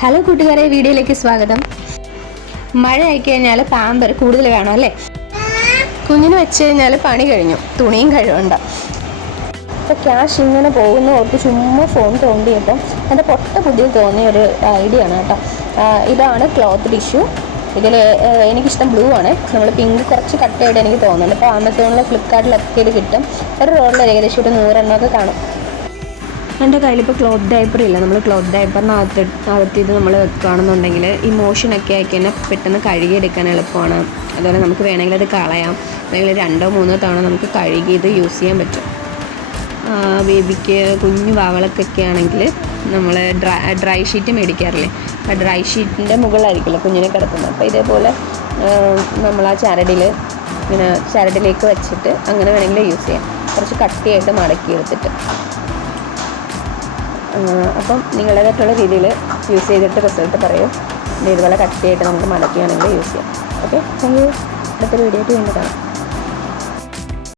Hello കൂട്ടുകാരെ വീഡിയോയിലേക്ക് സ്വാഗതം. മഴ ആയി കഴിഞ്ഞാൽ പാമ്പർ കൂടുതൽ കാണും അല്ലേ? കുഞ്ഞിന് വെച്ച് കഴിഞ്ഞാൽ പണി കഴിഞ്ഞു. തുണിയും കഴുകണ്ട അപ്പോൾ ക്യാഷ് ഇങ്ങനെ പോകുന്ന. ഓർത്ത് ചുമ്മാ ഫോൺ തോണ്ടിയപ്പം എന്റെ പൊട്ട ബുദ്ധിയിൽ തോന്നിയ ഒരു ഐഡിയ ആണ് കേട്ടോ. ഇതാണ് ക്ലോത്ത് ടിഷ്യൂ ഇതിൽ എനിക്കിഷ്ടം ബ്ലൂ ആണ്. നമ്മൾ പിങ്ക് കുറച്ച് കട്ടയായിട്ട് എനിക്ക് തോന്നുന്നുണ്ട്. അപ്പോൾ ആമസോണിൽ ഫ്ലിപ്കാർട്ടിലൊക്കെ ഇത് കിട്ടും. ഒരു റോളിൽ ഏകദേശം ഒരു നൂറെണ്ണമൊക്കെ കാണും. എന്റെ കയ്യിലിപ്പോൾ ക്ലോത്ത് ഡൈപ്പർ ഇല്ല. നമ്മൾ ക്ലോത്ത് ഡൈപ്പറിനകത്ത് അകത്തിയത് നമ്മൾ വെക്കുകയാണെന്നുണ്ടെങ്കിൽ ഈ മോഷനൊക്കെ ആക്കി തന്നെ പെട്ടെന്ന് കഴുകി എടുക്കാൻ എളുപ്പമാണ്. അതുപോലെ നമുക്ക് വേണമെങ്കിൽ അത് കളയാം. അല്ലെങ്കിൽ രണ്ടോ മൂന്നോ തവണ നമുക്ക് കഴുകി ഇത് യൂസ് ചെയ്യാൻ പറ്റും. ബേബിക്ക് കുഞ്ഞു വാവളക്കൊക്കെ ആണെങ്കിൽ നമ്മൾ ഡ്രൈ ഡ്രൈ ഷീറ്റ് മേടിക്കാറില്ലേ? ആ ഡ്രൈ ഷീറ്റിന്റെ മുകളിലായിരിക്കില്ല കുഞ്ഞിനെ കിടക്കുന്നത് അപ്പോൾ ഇതേപോലെ നമ്മൾ ആ ചരടിൽ ഇങ്ങനെ ചരടിലേക്ക് വെച്ചിട്ട് അങ്ങനെ വേണമെങ്കിൽ യൂസ് ചെയ്യാം. കുറച്ച് കട്ടിയായിട്ട് മടക്കി എടുത്തിട്ട്. അപ്പം നിങ്ങളുടേതായിട്ടുള്ള രീതിയിൽ യൂസ് ചെയ്തിട്ട് റിസൾട്ട് പറയൂ. ഇതുപോലെ ഇതുപോലെ കട്ടിയായിട്ട് നമുക്ക് മടക്കുകയാണെങ്കിൽ യൂസ് ചെയ്യാം. ഓക്കെ താങ്ക് യു അടുത്തൊരു വീഡിയോ വീണ്ടും കാണാം.